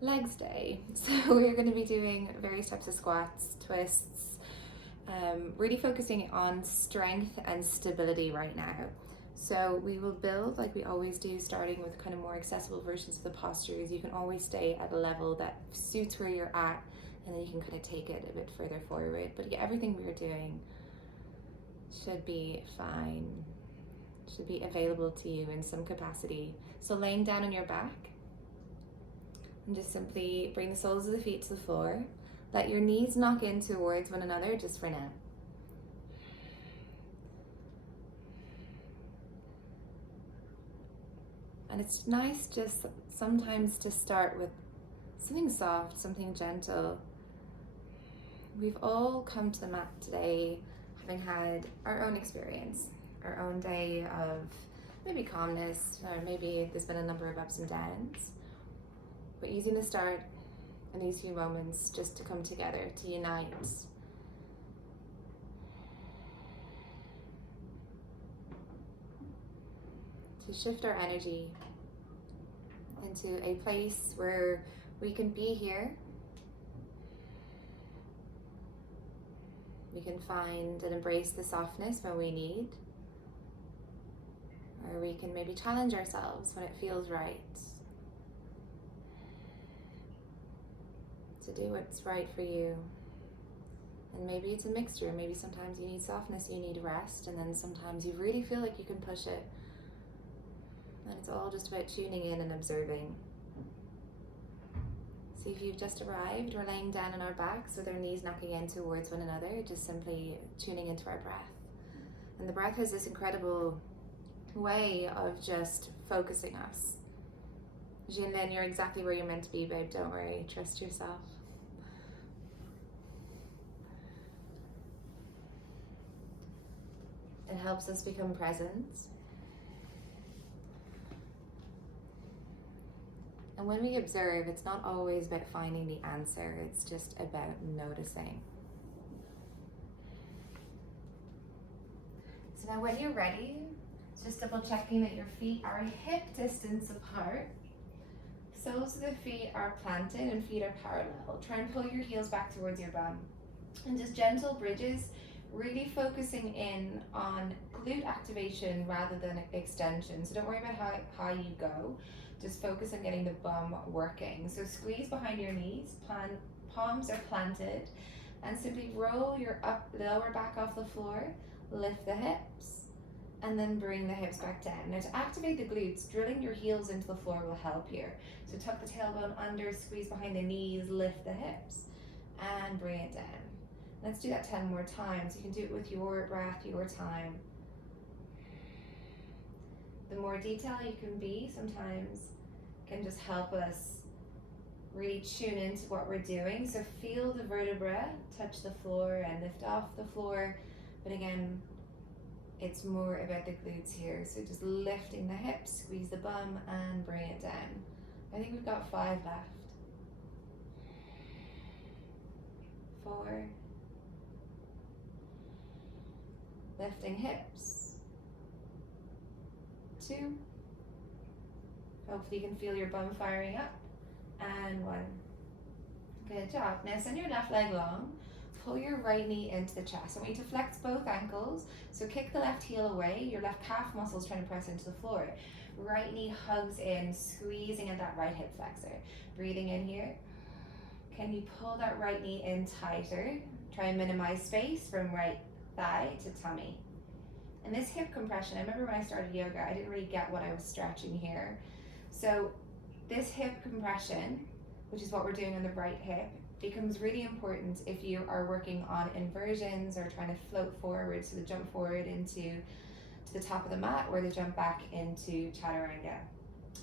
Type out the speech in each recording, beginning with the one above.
legs day. So we're going to be doing various types of squats, twists, really focusing on strength and stability right now. So we will build like we always do, starting with kind of more accessible versions of the postures. You can always stay at a level that suits where you're at, and then you can kind of take it a bit further forward. But yeah, everything we're doing should be fine, should be available to you in some capacity. So laying down on your back, and just simply bring the soles of the feet to the floor. Let your knees knock in towards one another just for now. And it's nice just sometimes to start with something soft, something gentle. We've all come to the mat today having had our own experience, our own day of maybe calmness, or maybe there's been a number of ups and downs. But using the start and these few moments just to come together, to unite. To shift our energy into a place where we can be here. We can find and embrace the softness when we need. Or we can maybe challenge ourselves when it feels right. To do what's right for you. And maybe it's a mixture. Maybe sometimes you need softness, you need rest, and then sometimes you really feel like you can push it. And it's all just about tuning in and observing. So if you've just arrived, we're laying down on our backs with our knees knocking in towards one another, just simply tuning into our breath. And the breath has this incredible way of just focusing us. Jinlin, you're exactly where you're meant to be, babe. Don't worry. Trust yourself. It helps us become present. And when we observe, it's not always about finding the answer. It's just about noticing. So now when you're ready, just double checking that your feet are a hip distance apart. Soles of the feet are planted and feet are parallel. Try and pull your heels back towards your bum. And just gentle bridges, really focusing in on glute activation rather than extension. So don't worry about how high you go. Just focus on getting the bum working. So squeeze behind your knees, palms are planted, and simply roll your lower back off the floor, lift the hips, and then bring the hips back down. Now to activate the glutes, drilling your heels into the floor will help here. So tuck the tailbone under, squeeze behind the knees, lift the hips, and bring it down. Let's do that 10 more times. You can do it with your breath, your time. The more detail you can be sometimes can just help us really tune into what we're doing. So feel the vertebra touch the floor and lift off the floor. But again, it's more about the glutes here. So just lifting the hips, squeeze the bum, and bring it down. I think we've got 5 left. 4. Lifting hips. 2. Hopefully you can feel your bum firing up. And 1. Good job. Now send your left leg long. Pull your right knee into the chest. I want you to flex both ankles. So kick the left heel away. Your left calf muscle is trying to press into the floor. Right knee hugs in, squeezing at that right hip flexor. Breathing in here. Can you pull that right knee in tighter? Try and minimize space from right thigh to tummy. And this hip compression, I remember when I started yoga, I didn't really get what I was stretching here. So this hip compression, which is what we're doing on the right hip, becomes really important if you are working on inversions or trying to float forward, so the jump forward into the top of the mat or the jump back into chaturanga.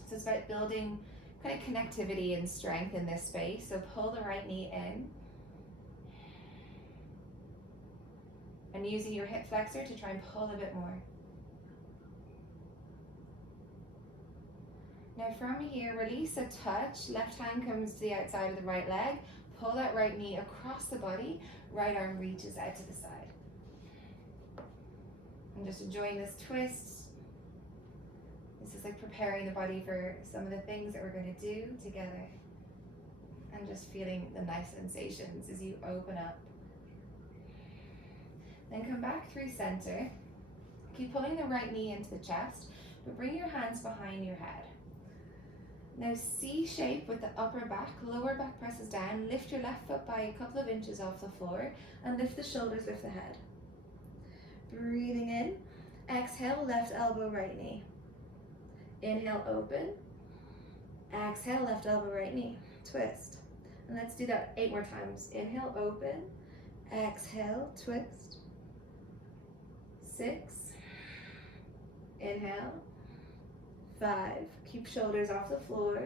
So it's about building kind of connectivity and strength in this space. So pull the right knee in and using your hip flexor to try and pull a bit more. Now from here, release a touch. Left hand comes to the outside of the right leg. Pull that right knee across the body. Right arm reaches out to the side. I'm just enjoying this twist. This is like preparing the body for some of the things that we're going to do together. And just feeling the nice sensations as you open up. Then come back through center. Keep pulling the right knee into the chest, but bring your hands behind your head. Now C shape with the upper back, lower back presses down, lift your left foot by a couple of inches off the floor and lift the shoulders, lift the head. Breathing in, exhale, left elbow, right knee. Inhale, open. Exhale, left elbow, right knee. Twist. And let's do that 8 more times. Inhale, open. Exhale, twist. 6. Inhale. 5. Keep shoulders off the floor.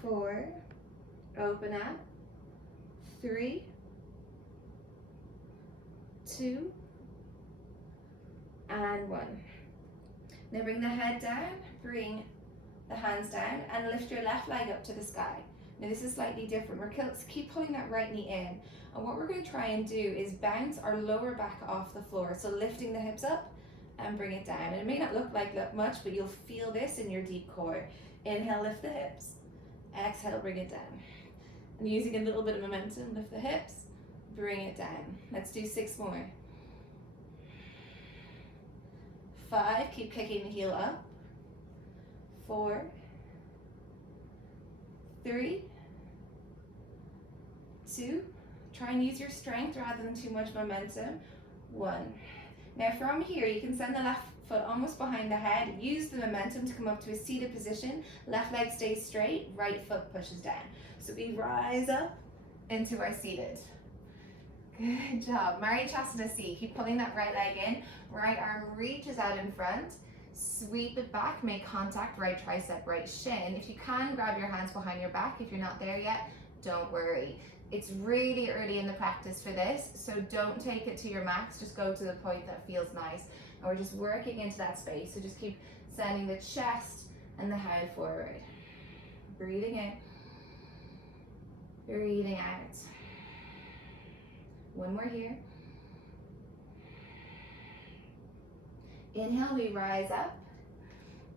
4. Open up. 3. 2. And 1. Now bring the head down, bring the hands down, and lift your left leg up to the sky. Now this is slightly different. We're keep pulling that right knee in. And what we're going to try and do is bounce our lower back off the floor. So lifting the hips up and bring it down. And it may not look like that much, but you'll feel this in your deep core. Inhale, lift the hips. Exhale, bring it down. And using a little bit of momentum, lift the hips, bring it down. Let's do 6 more. 5, keep kicking the heel up. 4, 3, 2, try and use your strength rather than too much momentum. 1. Now from here, you can send the left foot almost behind the head, use the momentum to come up to a seated position, left leg stays straight, right foot pushes down. So we rise up into our seated. Good job. Marichyasana C. Keep pulling that right leg in. Right arm reaches out in front. Sweep it back. Make contact. Right tricep, right shin. If you can, grab your hands behind your back. If you're not there yet, don't worry. It's really early in the practice for this, so don't take it to your max. Just go to the point that feels nice. And we're just working into that space. So just keep sending the chest and the head forward. Breathing in. Breathing out. 1 more here. Inhale, we rise up.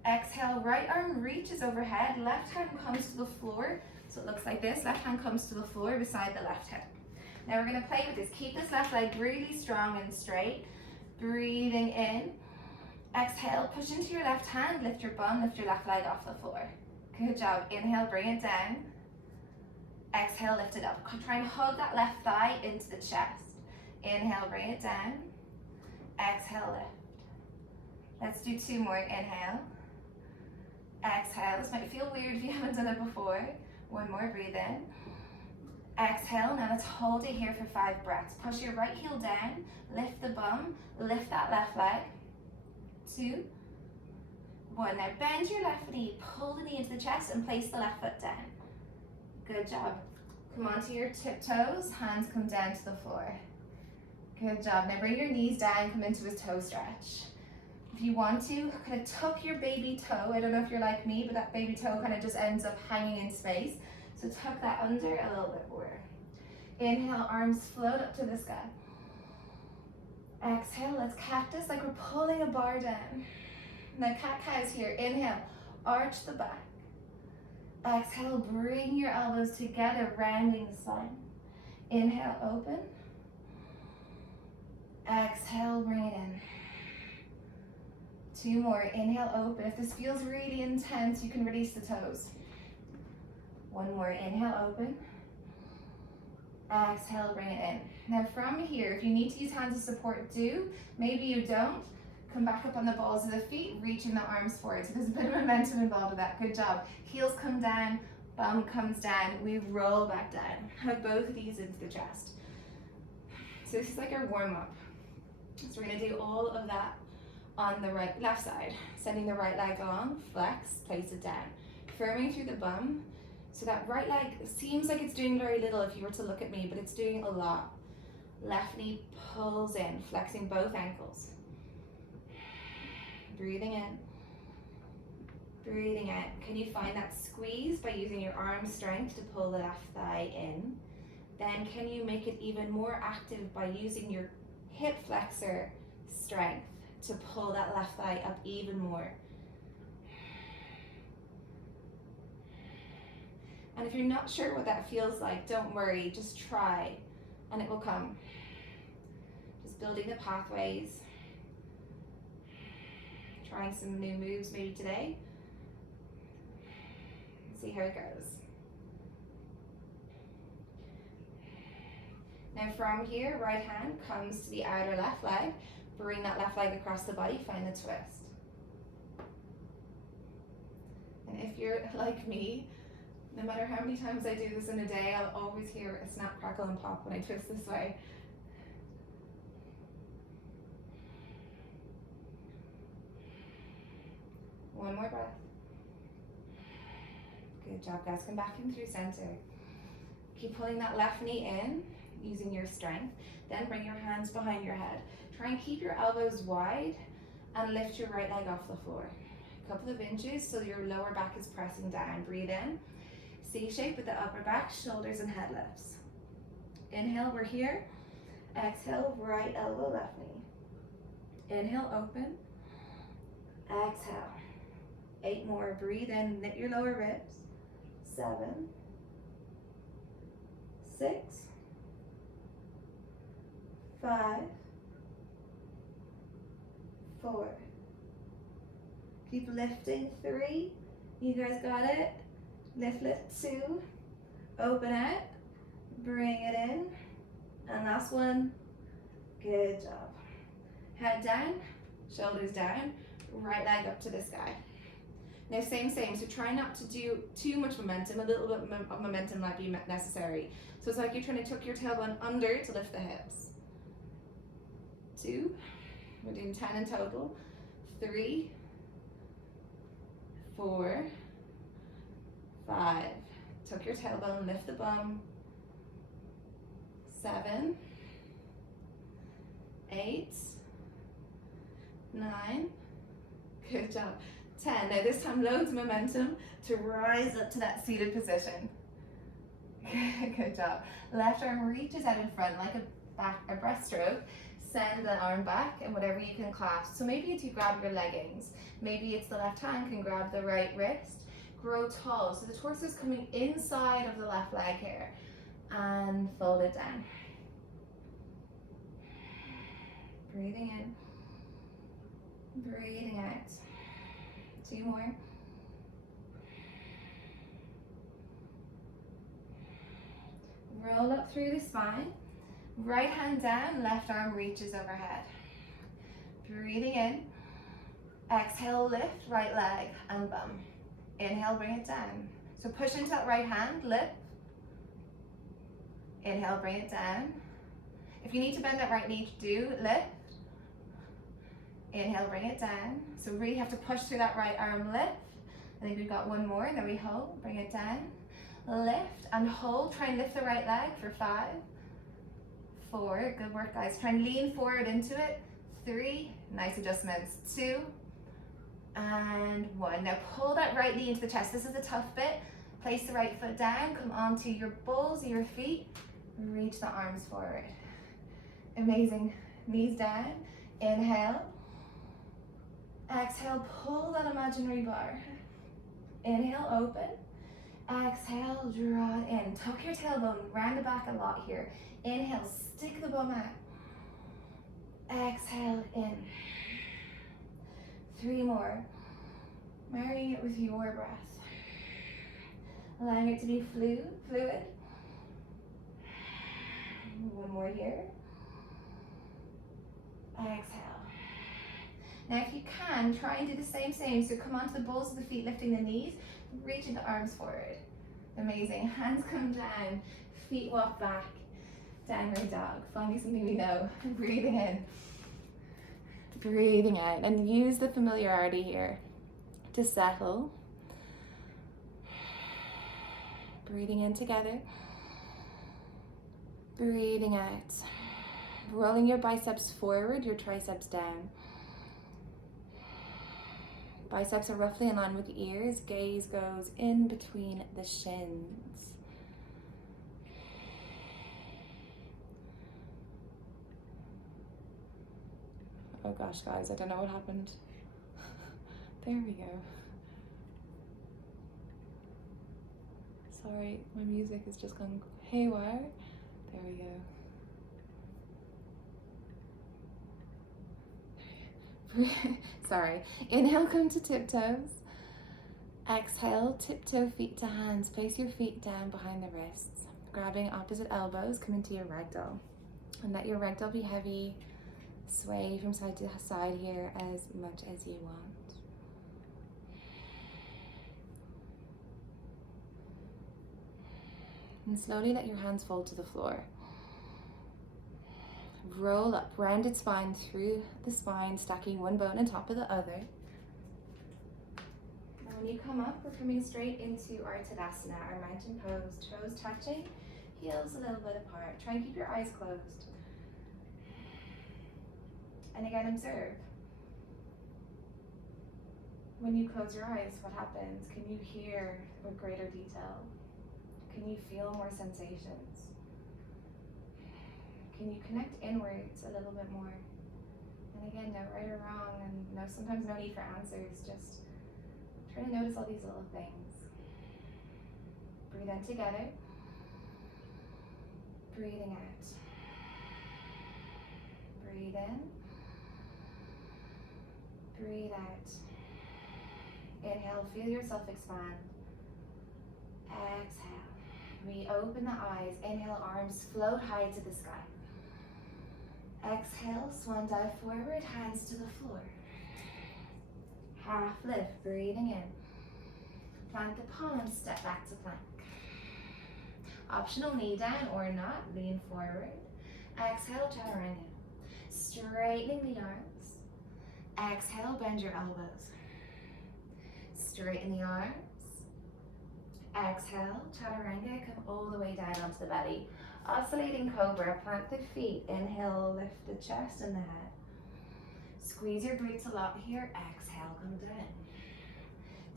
Exhale, right arm reaches overhead, left hand comes to the floor. So it looks like this, left hand comes to the floor beside the left hip. Now we're gonna play with this. Keep this left leg really strong and straight. Breathing in. Exhale, push into your left hand, lift your bum, lift your left leg off the floor. Good job. Inhale, bring it down. Exhale, lift it up. Try and hug that left thigh into the chest. Inhale, bring it down. Exhale, lift. Let's do 2 more. Inhale. Exhale. This might feel weird if you haven't done it before. 1 more. Breathe in. Exhale. Now let's hold it here for 5 breaths. Push your right heel down. Lift the bum. Lift that left leg. 2. 1. Now bend your left knee. Pull the knee into the chest and place the left foot down. Good job. Come onto your tiptoes, hands come down to the floor. Good job. Now bring your knees down, come into a toe stretch. If you want to, kind of tuck your baby toe. I don't know if you're like me, but that baby toe kind of just ends up hanging in space. So tuck that under a little bit more. Inhale, arms float up to the sky. Exhale, let's cactus like we're pulling a bar down. Now cat-cows here. Inhale, arch the back. Exhale, bring your elbows together, rounding the spine. Inhale, open. Exhale, bring it in. 2 more. Inhale, open. If this feels really intense, you can release the toes. 1 more. Inhale, open. Exhale, bring it in. Now from here, if you need to use hands as support, do. Maybe you don't. Come back up on the balls of the feet, reaching the arms forward. So there's a bit of momentum involved with that. Good job. Heels come down, bum comes down. We roll back down. Hug both of these into the chest. So this is like our warm-up. So we're going to do all of that on the left side. Sending the right leg long, flex, place it down. Firming through the bum. So that right leg seems like it's doing very little if you were to look at me, but it's doing a lot. Left knee pulls in, flexing both ankles. Breathing in, breathing out. Can you find that squeeze by using your arm strength to pull the left thigh in? Then can you make it even more active by using your hip flexor strength to pull that left thigh up even more? And if you're not sure what that feels like, don't worry, just try and it will come. Just building the pathways, trying some new moves maybe today. See how it goes. Now from here, right hand comes to the outer left leg. Bring that left leg across the body, find the twist. And if you're like me, no matter how many times I do this in a day, I'll always hear a snap, crackle, and pop when I twist this way. One more breath. Good job, guys. Come back in through center. Keep pulling that left knee in, using your strength. Then bring your hands behind your head. Try and keep your elbows wide and lift your right leg off the floor. A couple of inches so your lower back is pressing down. Breathe in. C shape with the upper back, shoulders and head lifts. Inhale, we're here. Exhale, right elbow, left knee. Inhale, open. Exhale. 8 more. Breathe in, knit your lower ribs. 7, 6, 5, 4. Keep lifting. 3. You guys got it. Lift, lift. 2. Open it. Bring it in. And last one. Good job. Head down, shoulders down, right leg up to the sky. Now same, so try not to do too much momentum. A little bit of momentum might be necessary. So it's like you're trying to tuck your tailbone under to lift the hips. 2, we're doing 10 in total. 3, 4, 5, tuck your tailbone, lift the bum. 7, 8, 9, good job. 10, now this time loads of momentum to rise up to that seated position. Good job. Left arm reaches out in front like a breaststroke. Send the arm back and whatever you can clasp. So maybe it's you grab your leggings. Maybe it's the left hand can grab the right wrist. Grow tall. So the torso is coming inside of the left leg here. And fold it down. Breathing in. Breathing out. 2 more. Roll up through the spine. Right hand down, left arm reaches overhead. Breathing in. Exhale, lift, right leg and bum. Inhale, bring it down. So push into that right hand, lift. Inhale, bring it down. If you need to bend that right knee, do lift. Inhale, bring it down. So really have to push through that right arm, lift. I think we've got one more, then we hold, bring it down. Lift and hold, try and lift the right leg for 5, 4, good work guys. Try and lean forward into it. 3, nice adjustments. 2, and 1. Now pull that right knee into the chest. This is a tough bit. Place the right foot down, come onto your balls of your feet, reach the arms forward. Amazing. Knees down, inhale. Exhale, pull that imaginary bar. Inhale, open. Exhale, draw it in. Tuck your tailbone, round the back a lot here. Inhale, stick the bum out. Exhale, in. 3 more. Marrying it with your breath. Allowing it to be fluid. 1 more here. Exhale. Now if you can, try and do the same. So come onto the balls of the feet, lifting the knees, reaching the arms forward. Amazing. Hands come down, feet walk back. Downward dog. Finding something we know. Breathing in. Breathing out. And use the familiarity here to settle. Breathing in together. Breathing out. Rolling your biceps forward, your triceps down. Biceps are roughly in line with the ears. Gaze goes in between the shins. Oh gosh, guys, I don't know what happened. There we go. Sorry, my music is just gone haywire. There we go. Sorry. Inhale, come to tiptoes. Exhale, tiptoe feet to hands. Place your feet down behind the wrists. Grabbing opposite elbows, come into your ragdoll. And let your ragdoll be heavy. Sway from side to side here as much as you want. And slowly let your hands fall to the floor. Roll up, rounded spine through the spine, stacking one bone on top of the other. Now when you come up, we're coming straight into our Tadasana, our mountain pose. Toes touching, heels a little bit apart. Try and keep your eyes closed. And again, observe. When you close your eyes, what happens? Can you hear with greater detail? Can you feel more sensations? Can you connect inwards a little bit more? And again, no right or wrong, and no, sometimes no need for answers, just try to notice all these little things. Breathe in together. Breathing out. Breathe in. Breathe out. Inhale, feel yourself expand. Exhale. We open the eyes. Inhale, arms float high to the sky. Exhale, swan dive forward, hands to the floor. Half lift, breathing in. Plant the palms, step back to plank. Optional knee down or not, lean forward. Exhale, chaturanga. Straightening the arms. Exhale, bend your elbows. Straighten the arms. Exhale, chaturanga, come all the way down onto the belly. Oscillating cobra, plant the feet. Inhale, lift the chest and the head. Squeeze your glutes a lot here. Exhale, come down.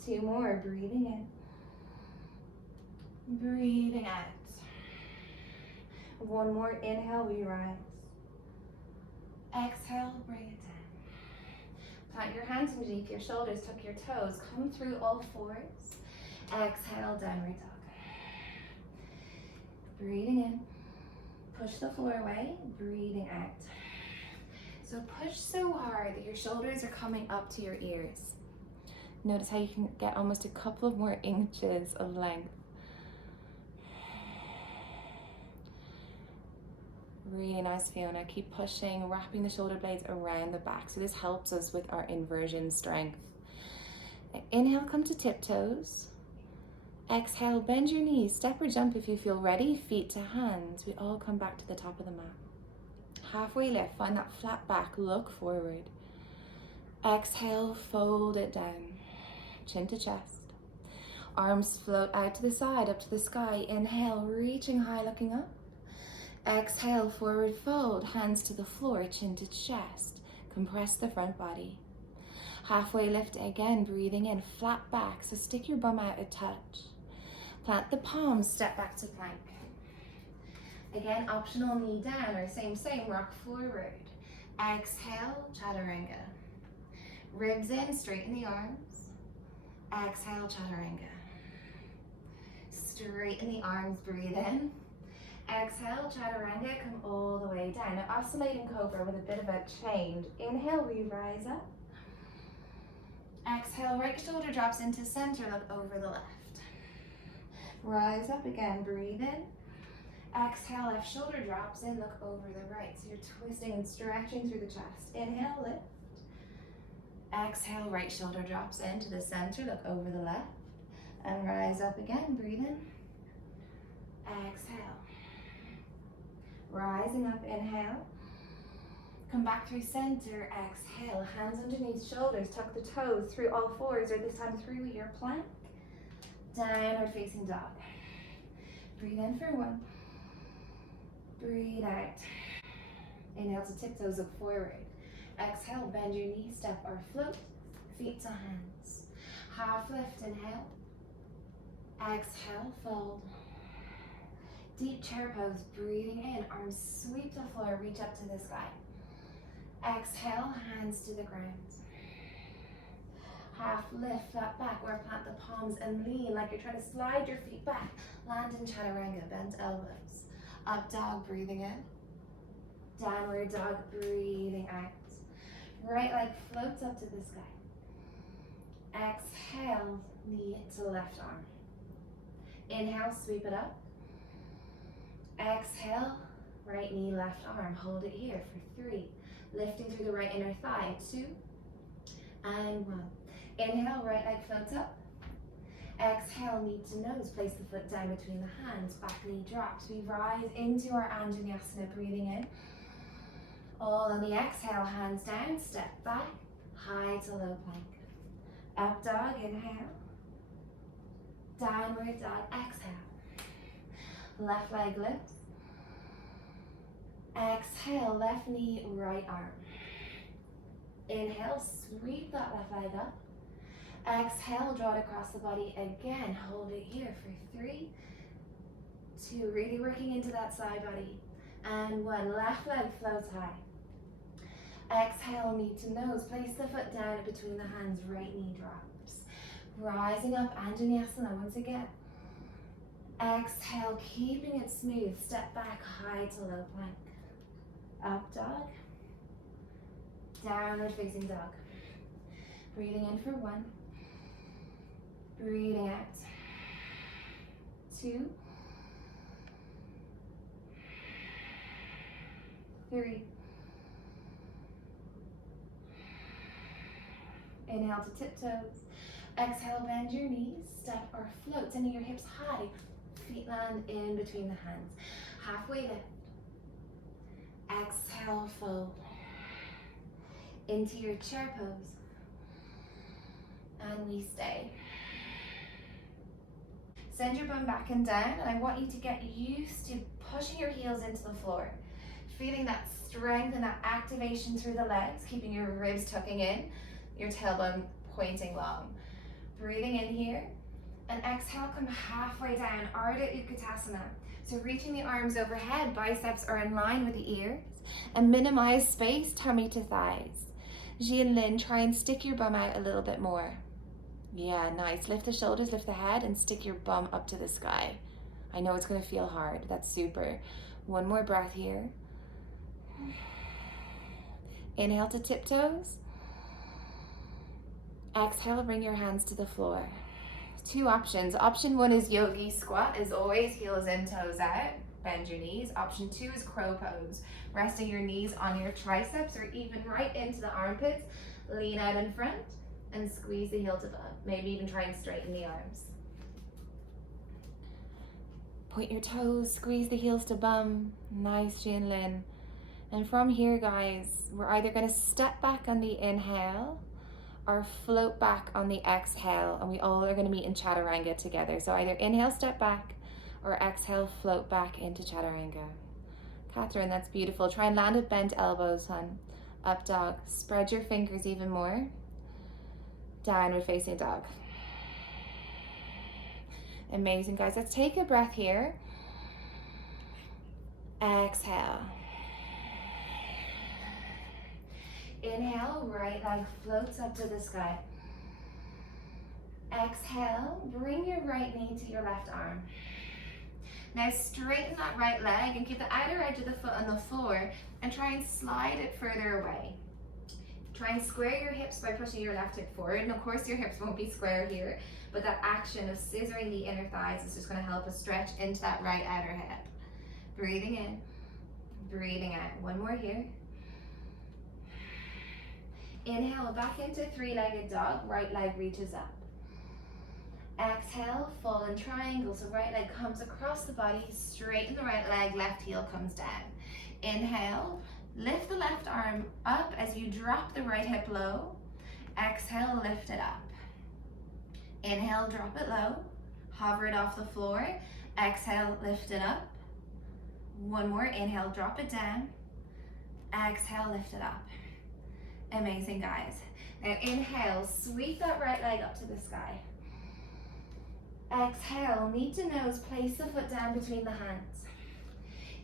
2 more, breathing in. Breathing out. 1 more, inhale, we rise. Exhale, bring it down. Plant your hands underneath your shoulders, tuck your toes, come through all fours. Exhale, downward dog. Breathing in. Push the floor away, breathing out. So push so hard that your shoulders are coming up to your ears. Notice how you can get almost a couple of more inches of length. Really nice, Fiona. Keep pushing, wrapping the shoulder blades around the back. So this helps us with our inversion strength. Inhale, come to tiptoes. Exhale, bend your knees, step or jump if you feel ready, feet to hands. We all come back to the top of the mat. Halfway lift, find that flat back, look forward. Exhale, fold it down, chin to chest. Arms float out to the side, up to the sky. Inhale, reaching high, looking up. Exhale, forward fold, hands to the floor, chin to chest. Compress the front body. Halfway lift again, breathing in, flat back, so stick your bum out a touch. Plant the palms, step back to plank. Again, optional knee down, or same, rock forward. Exhale, chaturanga. Ribs in, straighten the arms. Exhale, chaturanga. Straighten the arms, breathe in. Exhale, chaturanga, come all the way down. Now oscillating cobra with a bit of a change. Inhale, we rise up. Exhale, right shoulder drops into center, look over the left. Rise up again, breathe in. Exhale, left shoulder drops in, look over the right. So you're twisting and stretching through the chest. Inhale, lift. Exhale, right shoulder drops into the center, look over the left. And rise up again, breathe in. Exhale. Rising up, inhale. Come back through center, exhale. Hands underneath shoulders, tuck the toes through all fours, or this time through your plank. Downward facing dog. Breathe in for 1. Breathe out. Inhale to tiptoes, look forward. Exhale, bend your knees, step or float. Feet to hands. Half lift, inhale. Exhale, fold. Deep chair pose, breathing in. Arms sweep the floor, reach up to the sky. Exhale, hands to the ground. Half lift that back or plant the palms and lean like you're trying to slide your feet back. Land in chaturanga, bent elbows. Up dog, breathing in. Downward dog, breathing out. Right leg floats up to the sky. Exhale, knee to left arm. Inhale, sweep it up. Exhale, right knee, left arm. Hold it here for 3. Lifting through the right inner thigh. 2 and 1. Inhale, right leg floats up. Exhale, knee to nose. Place the foot down between the hands. Back knee drops. We rise into our Anjaneyasana, breathing in. All on the exhale, hands down, step back, high to low plank. Up dog, inhale. Downward dog, exhale. Left leg lifts. Exhale, left knee, right arm. Inhale, sweep that left leg up. Exhale, draw it across the body again. Hold it here for 3, 2, really working into that side body. And 1, left leg floats high. Exhale, knee to nose. Place the foot down between the hands, right knee drops. Rising up, Anjaneyasana once again. Exhale, keeping it smooth. Step back, high to low plank. Up dog. Downward facing dog. Breathing in for 1. Breathing out. 2. 3. Inhale to tiptoes. Exhale, bend your knees. Step or float. Sending your hips high. Feet land in between the hands. Halfway lift. Exhale, fold. Into your chair pose. And we stay. Send your bum back and down, and I want you to get used to pushing your heels into the floor. Feeling that strength and that activation through the legs, keeping your ribs tucking in, your tailbone pointing long. Breathing in here, and exhale, come halfway down, Ardha Utkatasana. So reaching the arms overhead, biceps are in line with the ears, and minimize space, tummy to thighs. Jian Lin, try and stick your bum out a little bit more. Yeah, nice. Lift the shoulders, lift the head, and stick your bum up to the sky. I know it's gonna feel hard, that's super. 1 more breath here. Inhale to tiptoes. Exhale, bring your hands to the floor. 2 options. Option 1 is yogi squat, as always, heels in, toes out. Bend your knees. Option 2 is crow pose. Resting your knees on your triceps or even right into the armpits. Lean out in front and squeeze the heels above. Maybe even try and straighten the arms. Point your toes, squeeze the heels to bum. Nice, Jian Lin. And from here, guys, we're either gonna step back on the inhale or float back on the exhale, and we all are gonna meet in chaturanga together. So either inhale, step back, or exhale, float back into chaturanga. Catherine, that's beautiful. Try and land at bent elbows, hon. Up dog. Spread your fingers even more. Downward facing dog. Amazing, guys. Let's take a breath here. Exhale. Inhale, right leg floats up to the sky. Exhale, bring your right knee to your left arm. Now straighten that right leg and keep the outer edge of the foot on the floor and try and slide it further away. Try and square your hips by pushing your left hip forward. And of course your hips won't be square here, but that action of scissoring the inner thighs is just gonna help us stretch into that right outer hip. Breathing in, breathing out. 1 more here. Inhale, back into 3-legged dog, right leg reaches up. Exhale, fall in triangle, so right leg comes across the body, straighten the right leg, left heel comes down. Inhale, lift the left arm up as you drop the right hip low. Exhale, lift it up. Inhale, drop it low, hover it off the floor. Exhale, lift it up. 1 more, inhale, drop it down. Exhale, lift it up. Amazing, guys. Now inhale, sweep that right leg up to the sky. Exhale, knee to nose, place the foot down between the hands.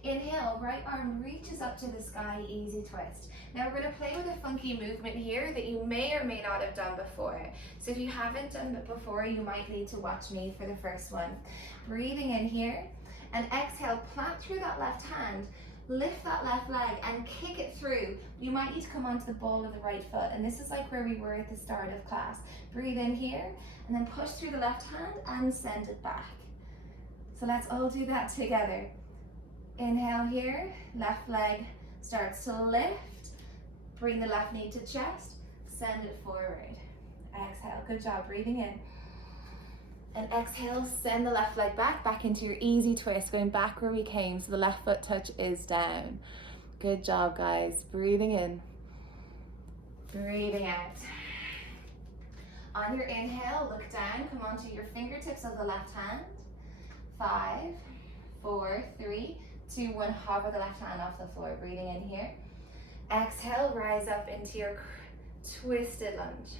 Inhale, right arm reaches up to the sky, easy twist. Now we're going to play with a funky movement here that you may or may not have done before. So if you haven't done it before, you might need to watch me for the first one. Breathing in here, and exhale, plant through that left hand, lift that left leg and kick it through. You might need to come onto the ball of the right foot, and this is like where we were at the start of class. Breathe in here, and then push through the left hand and send it back. So let's all do that together. Inhale here, left leg starts to lift. Bring the left knee to chest, send it forward. Exhale, good job, breathing in. And exhale, send the left leg back into your easy twist, going back where we came, so the left foot touch is down. Good job, guys. Breathing in, breathing out. On your inhale, look down, come onto your fingertips of the left hand. 5, 4, 3, 2, 1, hover the left hand off the floor. Breathing in here. Exhale, rise up into your twisted lunge.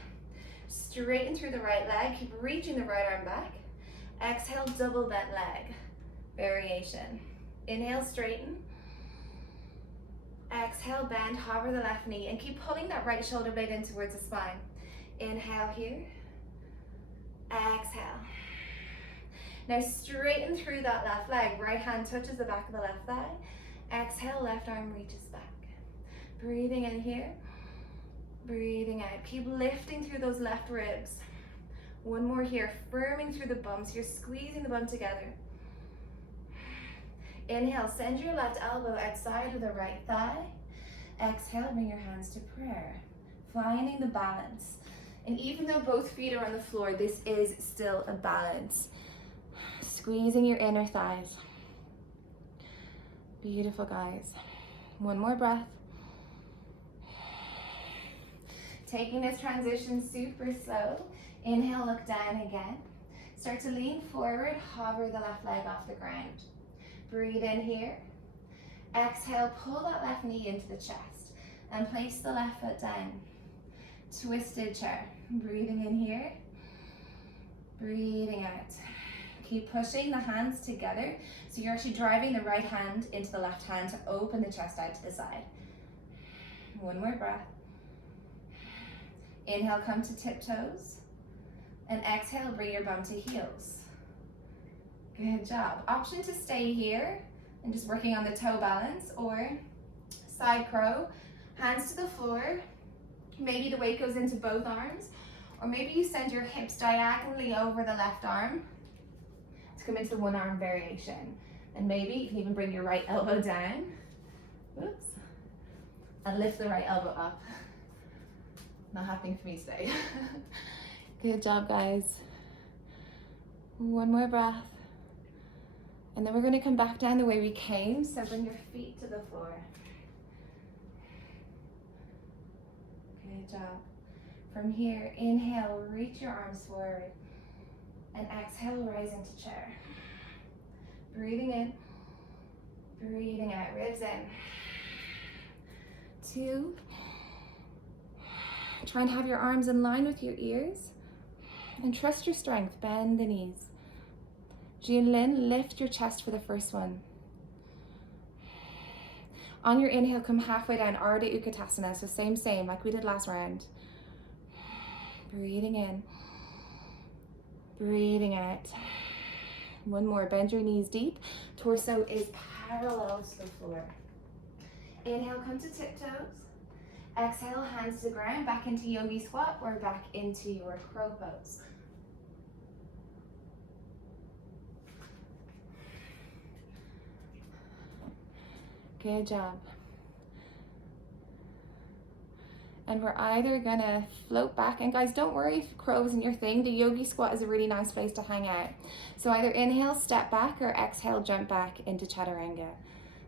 Straighten through the right leg, keep reaching the right arm back. Exhale, double bent leg, variation. Inhale, straighten. Exhale, bend, hover the left knee, and keep pulling that right shoulder blade in towards the spine. Inhale here, exhale. Now straighten through that left leg, right hand touches the back of the left thigh. Exhale, left arm reaches back. Breathing in here. Breathing out. Keep lifting through those left ribs. One more here, firming through the bum. So you're squeezing the bum together. Inhale, send your left elbow outside of the right thigh. Exhale, bring your hands to prayer. Finding the balance. And even though both feet are on the floor, this is still a balance. Squeezing your inner thighs. Beautiful, guys. One more breath. Taking this transition super slow. Inhale, look down again. Start to lean forward, hover the left leg off the ground. Breathe in here. Exhale, pull that left knee into the chest and place the left foot down. Twisted chair. Breathing in here. Breathing out. Keep pushing the hands together so you're actually driving the right hand into the left hand to open the chest out to the side. One more breath. Inhale, come to tiptoes. And exhale, bring your bum to heels. Good job. Option to stay here and just working on the toe balance, or side crow, hands to the floor. Maybe the weight goes into both arms, or maybe you send your hips diagonally over the left arm to come into the one arm variation. And maybe you can even bring your right elbow down. Whoops. And lift the right elbow up. Not happening for me today. Good job, guys. One more breath. And then we're going to come back down the way we came. So bring your feet to the floor. Good job. From here, inhale, reach your arms forward. And exhale, rise into chair. Breathing in. Breathing out, ribs in. 2. Try and have your arms in line with your ears. And trust your strength, bend the knees. Jianlin, lift your chest for the first one. On your inhale, come halfway down, Ardha Utkatasana, so same, like we did last round. Breathing in. Breathing out. One more, bend your knees deep. Torso is parallel to the floor. Inhale, come to tiptoes. Exhale, hands to the ground, back into yogi squat or back into your crow pose. Good job. And we're either gonna float back, and guys, don't worry if crow isn't your thing, the yogi squat is a really nice place to hang out. So either inhale, step back, or exhale, jump back into chaturanga.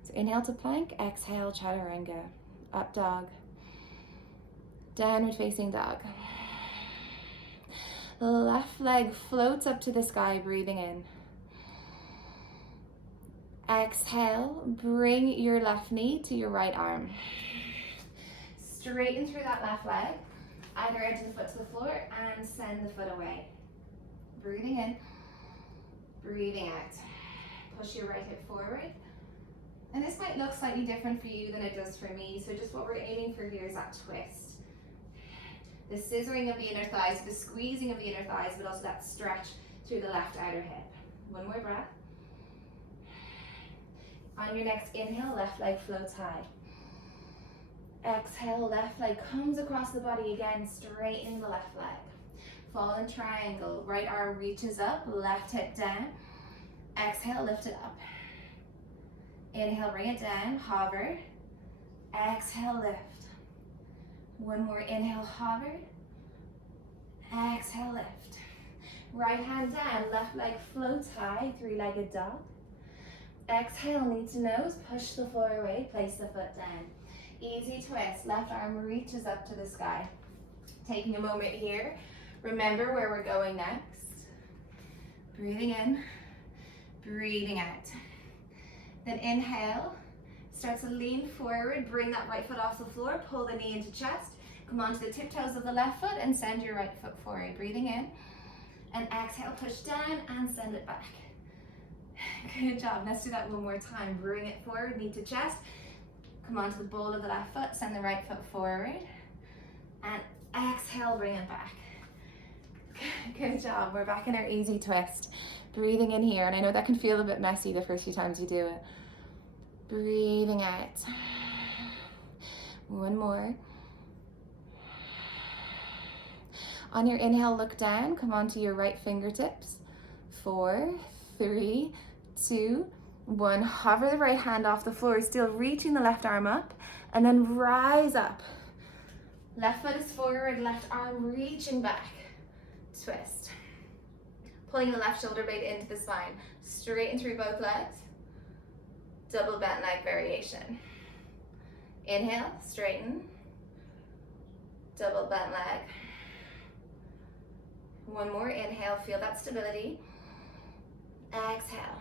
So inhale to plank, exhale, chaturanga. Up dog. Downward facing dog. The left leg floats up to the sky, breathing in. Exhale, bring your left knee to your right arm. Straighten through that left leg, either edge of the foot to the floor, and send the foot away. Breathing in, breathing out. Push your right hip forward. And this might look slightly different for you than it does for me, so just what we're aiming for here is that twist. The scissoring of the inner thighs, the squeezing of the inner thighs, but also that stretch through the left outer hip. One more breath. On your next inhale, left leg floats high. Exhale, left leg comes across the body again, straighten the left leg. Fallen triangle, right arm reaches up, left hip down. Exhale, lift it up. Inhale, bring it down, hover. Exhale, lift. One more inhale, hover. Exhale, lift. Right hand down, left leg floats high, three-legged dog. Exhale, knee to nose, push the floor away, place the foot down. Easy twist, left arm reaches up to the sky. Taking a moment here, remember where we're going next. Breathing in, breathing out. Then inhale, start to lean forward, bring that right foot off the floor, pull the knee into chest, come onto the tiptoes of the left foot and send your right foot forward. Breathing in, and exhale, push down and send it back. Good job, let's do that one more time. Bring it forward, knee to chest, come onto the ball of the left foot, send the right foot forward, and exhale, bring it back. Good job, we're back in our easy twist. Breathing in here, and I know that can feel a bit messy the first few times you do it. Breathing out. One more. On your inhale, look down, come onto your right fingertips. 4, 3, 2, 1. Hover the right hand off the floor, still reaching the left arm up, and then rise up. Left foot is forward, left arm reaching back. Twist. Pulling the left shoulder blade into the spine. Straighten through both legs. Double bent leg variation. Inhale, straighten. Double bent leg. One more inhale, feel that stability. Exhale.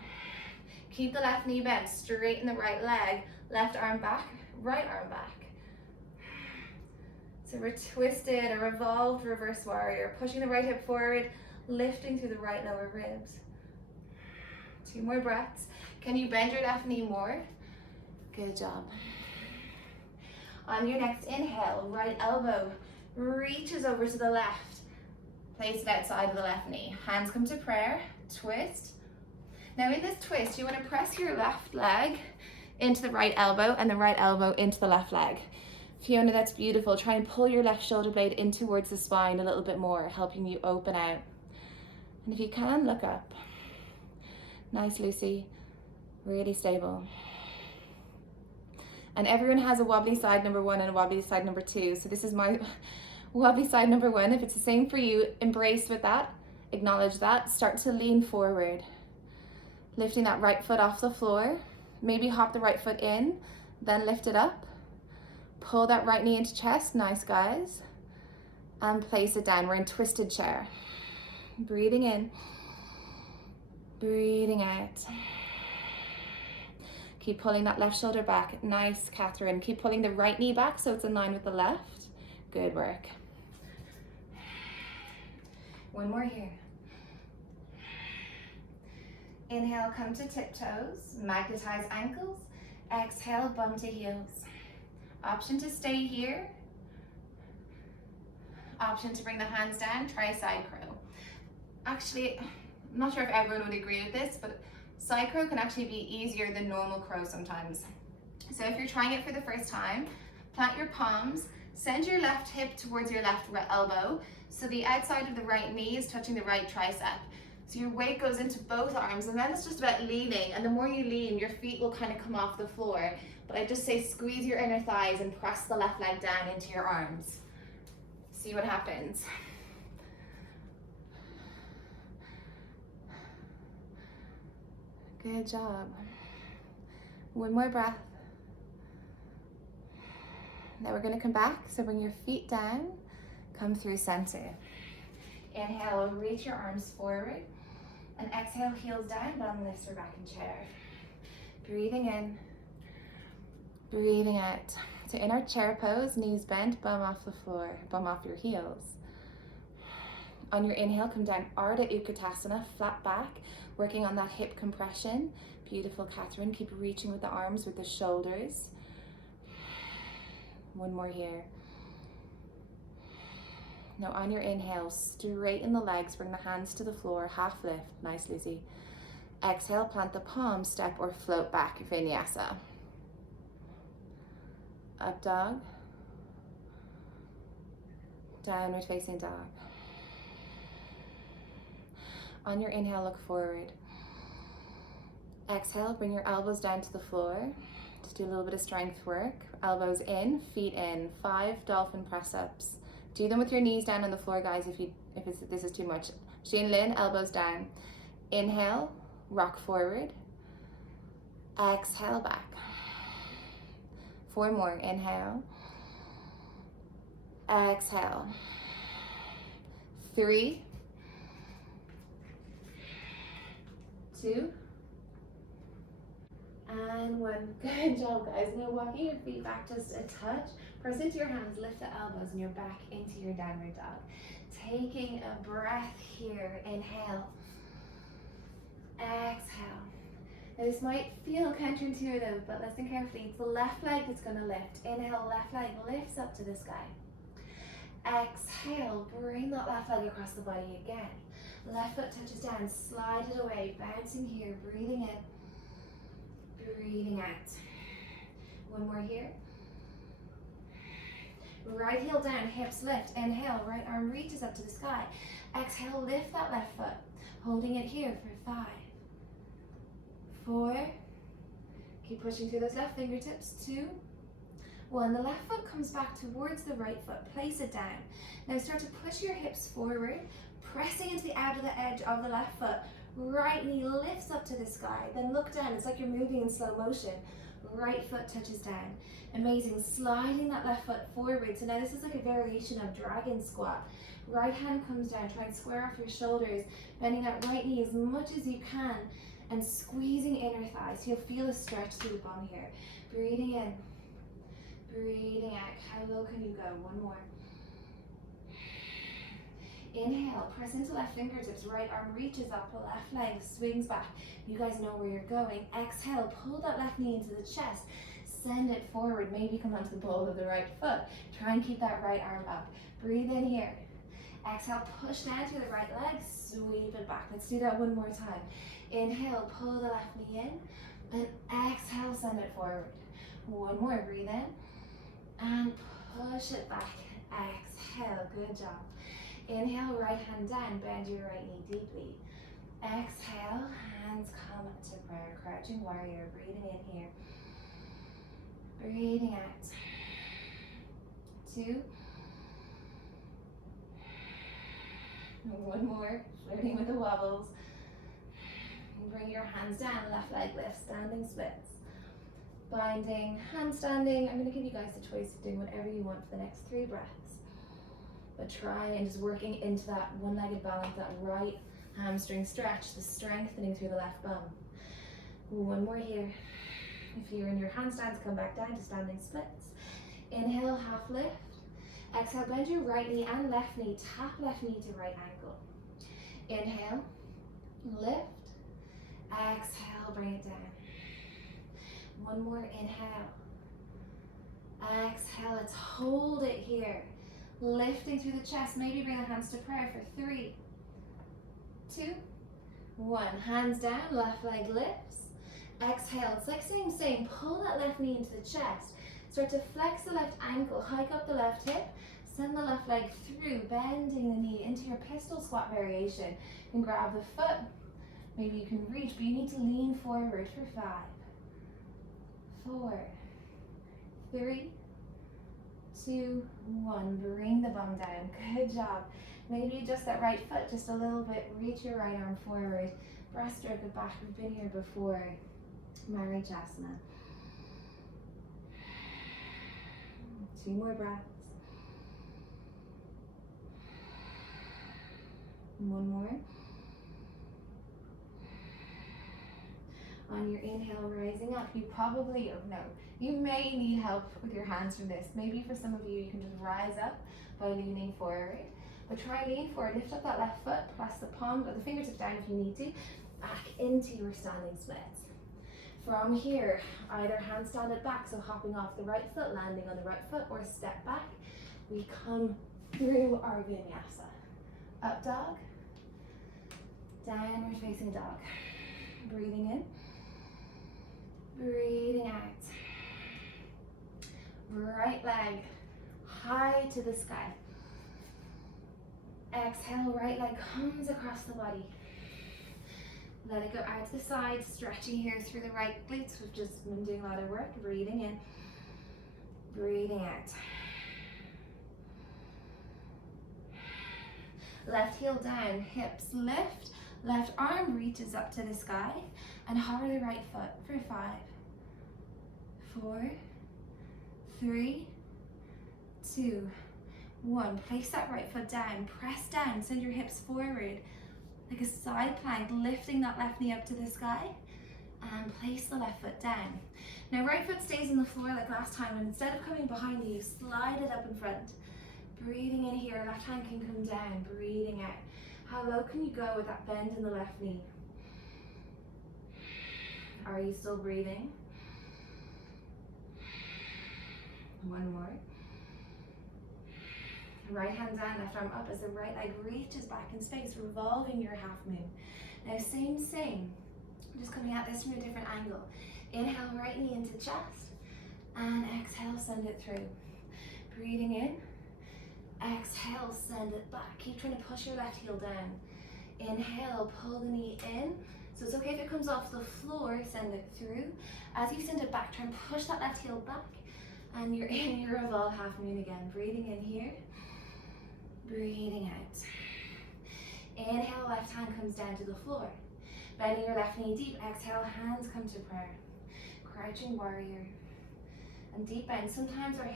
Keep the left knee bent, straighten the right leg. Left arm back, right arm back. So we're twisted, a revolved reverse warrior. Pushing the right hip forward, lifting through the right lower ribs. 2 more breaths. Can you bend your left knee more? Good job. On your next inhale, right elbow reaches over to the left. Place it outside of the left knee. Hands come to prayer, twist. Now in this twist, you want to press your left leg into the right elbow and the right elbow into the left leg. Fiona, that's beautiful. Try and pull your left shoulder blade in towards the spine a little bit more, helping you open out. And if you can, look up. Nice, Lucy. Really stable. And everyone has a wobbly side number 1 and a wobbly side number 2. So this is my wobbly side number 1. If it's the same for you, embrace with that. Acknowledge that. Start to lean forward. Lifting that right foot off the floor. Maybe hop the right foot in, then lift it up. Pull that right knee into chest. Nice, guys. And place it down. We're in twisted chair. Breathing in. Breathing out. Keep pulling that left shoulder back. Nice, Catherine. Keep pulling the right knee back so it's in line with the left. Good work. One more here. Inhale, come to tiptoes. Magnetize ankles. Exhale, bum to heels. Option to stay here. Option to bring the hands down. Try side crow. Actually, I'm not sure if everyone would agree with this, but side crow can actually be easier than normal crow sometimes. So if you're trying it for the first time, plant your palms, send your left hip towards your left elbow, so the outside of the right knee is touching the right tricep. So your weight goes into both arms, and then it's just about leaning, and the more you lean, your feet will kind of come off the floor. But I just say squeeze your inner thighs and press the left leg down into your arms. See what happens. Good job. One more breath. Now we're going to come back, so bring your feet down, come through center. Inhale, reach your arms forward, and exhale, heels down, bum lifts for back in chair. Breathing in, breathing out. So in our chair pose, knees bent, bum off the floor, bum off your heels. On your inhale, come down, Ardha Utkatasana, flat back, working on that hip compression. Beautiful, Catherine. Keep reaching with the arms, with the shoulders. One more here. Now on your inhale, straighten the legs, bring the hands to the floor, half lift. Nice, Lizzie. Exhale, plant the palms, step or float back, Vinyasa. Up dog. Downward facing dog. On your inhale, look forward. Exhale, bring your elbows down to the floor. Just do a little bit of strength work. Elbows in, feet in. 5 dolphin press-ups. Do them with your knees down on the floor, guys, if this is too much. Shin Lin, elbows down. Inhale, rock forward. Exhale, back. 4 more. Inhale. Exhale. 3, 2, and 1. Good job, guys. Now walking your feet back just a touch. Press into your hands, lift the elbows, and you're back into your downward dog. Taking a breath here. Inhale. Exhale. Now this might feel counterintuitive, but listen carefully. It's the left leg that's going to lift. Inhale, left leg lifts up to the sky. Exhale, bring that left leg across the body again. Left foot touches down, slide it away, bouncing here, breathing in, breathing out. 1 more here. Right heel down, hips lift. Inhale, right arm reaches up to the sky. Exhale, lift that left foot, holding it here for 5, 4, keep pushing through those left fingertips. 2, 1. The left foot comes back towards the right foot. Place it down. Now start to push your hips forward, pressing into the outer edge of the left foot. Right knee lifts up to the sky. Then look down. It's like you're moving in slow motion. Right foot touches down. Amazing. Sliding that left foot forward. So now this is like a variation of dragon squat. Right hand comes down. Try and square off your shoulders. Bending that right knee as much as you can and squeezing inner thighs. You'll feel a stretch through the bum here. Breathing in. Breathing out. How low can you go? 1 more. Inhale, press into left fingertips, right arm reaches up, left leg swings back. You guys know where you're going. Exhale, pull that left knee into the chest, send it forward, maybe come onto the ball of the right foot. Try and keep that right arm up. Breathe in here. Exhale, push down to the right leg, sweep it back. Let's do that 1 more time. Inhale, pull the left knee in, and exhale, send it forward. 1 more, breathe in, and push it back. Exhale, good job. Inhale, right hand down, bend your right knee deeply. Exhale, hands come to prayer, crouching warrior, breathing in here. Breathing out. 2. 1 more, flirting with the wobbles. Bring your hands down, left leg lift, standing splits. Binding, handstanding. I'm going to give you guys the choice of doing whatever you want for the next 3 breaths. But try and just working into that one-legged balance, that right hamstring stretch, the strengthening through the left bum. 1 more here. If you're in your handstands, come back down to standing splits. Inhale, half lift. Exhale, bend your right knee and left knee. Tap left knee to right ankle. Inhale, lift. Exhale, bring it down. 1 more, inhale. Exhale, let's hold it here. Lifting through the chest, maybe bring the hands to prayer for 3, 2, 1. Hands down, left leg lifts. Exhale, it's like same, pull that left knee into the chest. Start to flex the left ankle, hike up the left hip, send the left leg through, bending the knee into your pistol squat variation. You can grab the foot, maybe you can reach, but you need to lean forward for 5, 4, 3, 2, 1. Bring the bum down. Good job. Maybe adjust that right foot just a little bit. Reach your right arm forward. Breaststroke it back. We've been here before. Marichyasana. 2 more breaths. 1 more. On your inhale, rising up, you may need help with your hands from this. Maybe for some of you, you can just rise up by leaning forward. But try and lean forward, lift up that left foot, press the palm or the fingertips down if you need to, back into your standing splits. From here, either handstand it back, so hopping off the right foot, landing on the right foot, or step back. We come through our vinyasa. Up dog, downward facing dog. Breathing in, breathing out. Right leg high to the sky. Exhale, right leg comes across the body. Let it go out to the side, stretching here through the right glutes. We've just been doing a lot of work. Breathing in, breathing out. Left heel down, hips lift, left arm reaches up to the sky, and hover the right foot for 5, 4, 3, 2, 1. Place that right foot down, press down, send your hips forward like a side plank, lifting that left knee up to the sky, and place the left foot down. Now right foot stays on the floor like last time, and instead of coming behind you, slide it up in front. Breathing in here, left hand can come down, breathing out. How low can you go with that bend in the left knee? Are you still breathing? One more. Right hand down, left arm up as the right leg reaches back in space, revolving your half moon. Now same, just coming at this from a different angle. Inhale, right knee into chest, and exhale, send it through. Breathing in, exhale, send it back. Keep trying to push your left heel down. Inhale, pull the knee in. So it's okay if it comes off the floor, send it through. As you send it back, try and push that left heel back, and you're in your revolve half moon again. Breathing in here, breathing out. Inhale, left hand comes down to the floor. Bending your left knee deep. Exhale, hands come to prayer. Crouching warrior. And deep bend. Sometimes our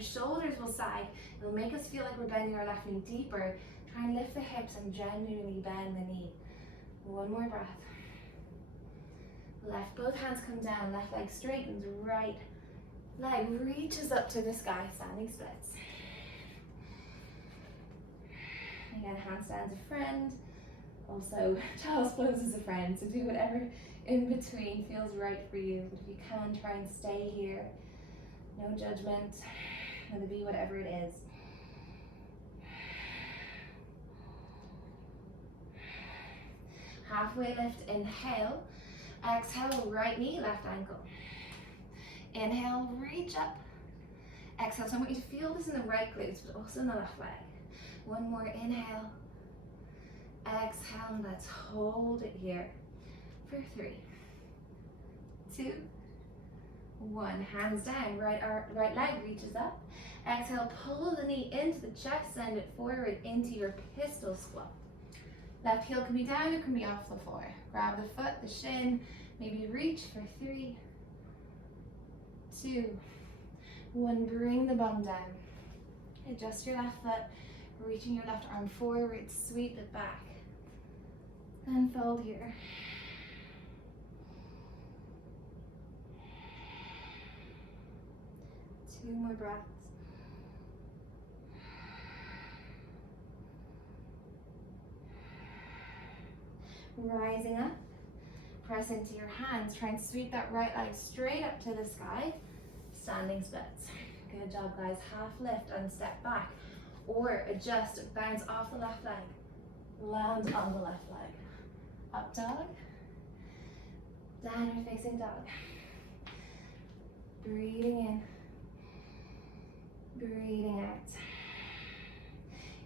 shoulders will sag. It'll make us feel like we're bending our left knee deeper. Try and lift the hips and genuinely bend the knee. One more breath. Both hands come down. Left leg straightens. Right leg reaches up to the sky. Standing splits. Again, handstands a friend. Also, child's pose is a friend. So do whatever in between feels right for you. But if you can, try and stay here. No judgment. Let it be whatever it is. Halfway lift, inhale. Exhale, right knee, left ankle. Inhale, reach up. Exhale, so I want you to feel this in the right glutes, but also in the left leg. One more inhale. Exhale, and let's hold it here for 3, 2, 1. Hands down, right leg reaches up. Exhale, pull the knee into the chest, send it forward into your pistol squat. Left heel can be down, it can be off the floor. Grab the foot, the shin, maybe reach for 3, 2, 1. Bring the bum down. Adjust your left foot, reaching your left arm forward, sweep it back. And fold here. Two more breaths. Rising up, press into your hands. Try and sweep that right leg straight up to the sky. Standing splits. Good job, guys. Half lift and step back. Or adjust, bounce off the left leg. Land on the left leg. Up dog. Downward facing dog. Breathing in. Breathing out.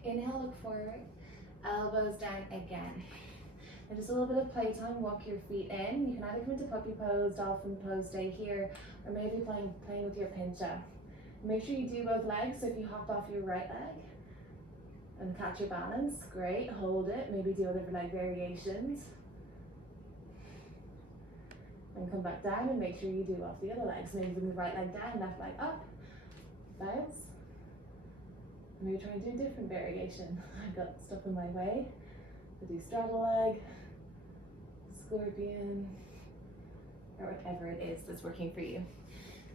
Inhale, look forward. Elbows down again. And just a little bit of playtime. Walk your feet in. You can either come into puppy pose, dolphin pose, stay here, or maybe playing with your pincha. Make sure you do both legs. So if you hop off your right leg and catch your balance, great. Hold it. Maybe do other leg variations. And come back down and make sure you do off the other leg. So maybe bring the right leg down, left leg up. Bounce. Maybe try and do a different variation. I've got stuff in my way. So do straddle leg, scorpion, or whatever it is that's working for you.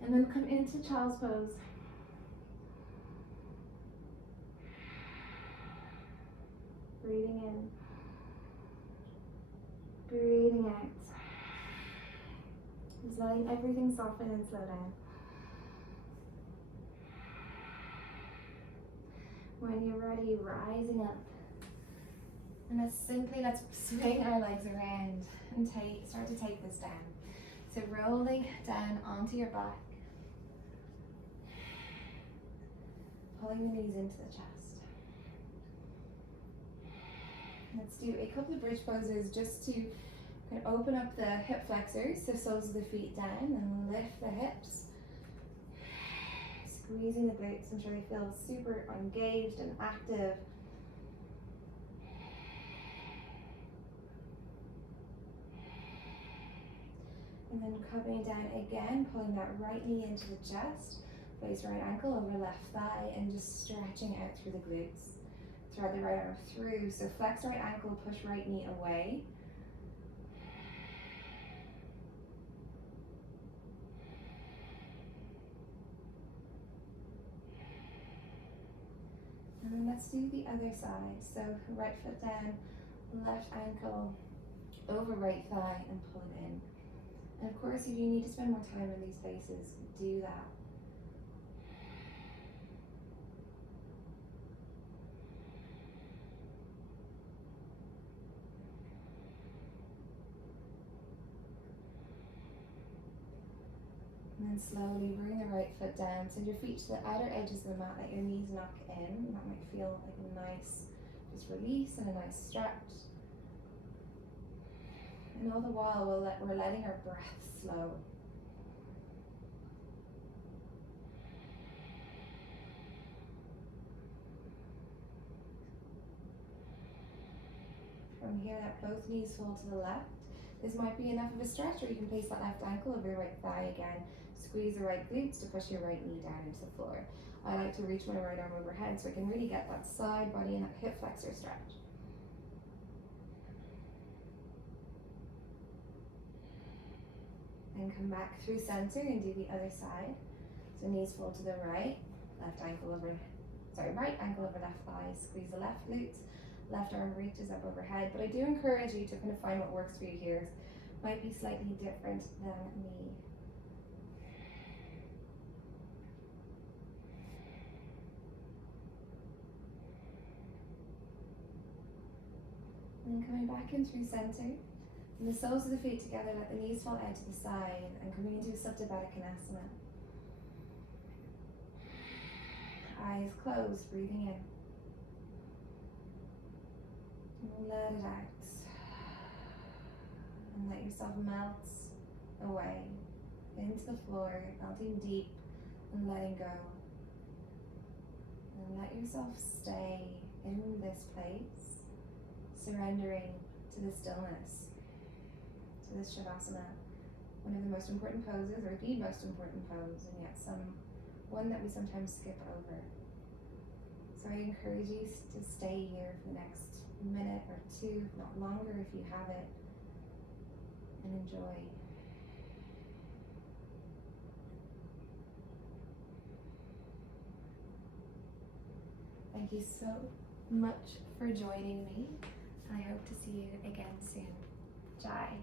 And then come into child's pose. breathing in, breathing out. Just letting everything soften and slow down. When you're ready, rising up. And let's swing our legs around and start to take this down. So rolling down onto your back. Pulling the knees into the chest. Let's do a couple of bridge poses just to kind of open up the hip flexors, so soles of the feet down, and lift the hips. Squeezing the glutes, ensure they feel super engaged and active. And then coming down again, pulling that right knee into the chest, place right ankle over left thigh, and just stretching out through the glutes. Thread the right arm through, so flex right ankle, push right knee away. And then let's do the other side. So right foot down, left ankle over right thigh, and pull it in. And of course, if you need to spend more time in these places, do that. And then slowly bring the right foot down. Send your feet to the outer edges of the mat, let your knees knock in. That might feel like a nice just release and a nice stretch. And all the while, we're letting our breath slow. From here, let both knees fall to the left. This might be enough of a stretch, or you can place that left ankle over your right thigh again. Squeeze the right glutes to push your right knee down into the floor. I like to reach my right arm overhead so I can really get that side body and that hip flexor stretch. Then come back through center and do the other side. So knees fall to the right, right ankle over left thigh, squeeze the left glutes, left arm reaches up overhead. But I do encourage you to kind of find what works for you here. It might be slightly different than me. And then coming back in through center. And the soles of the feet together, let the knees fall out to the side, and coming into Supta Baddha Konasana. Eyes closed, breathing in. And let it out. And let yourself melt away into the floor, melting deep and letting go. And let yourself stay in this place, surrendering to the stillness. To this Shavasana, one of the most important poses, or the most important pose, and yet one that we sometimes skip over. So I encourage you to stay here for the next minute or two, if not longer if you have it, and enjoy. Thank you so much for joining me. I hope to see you again soon. Jai.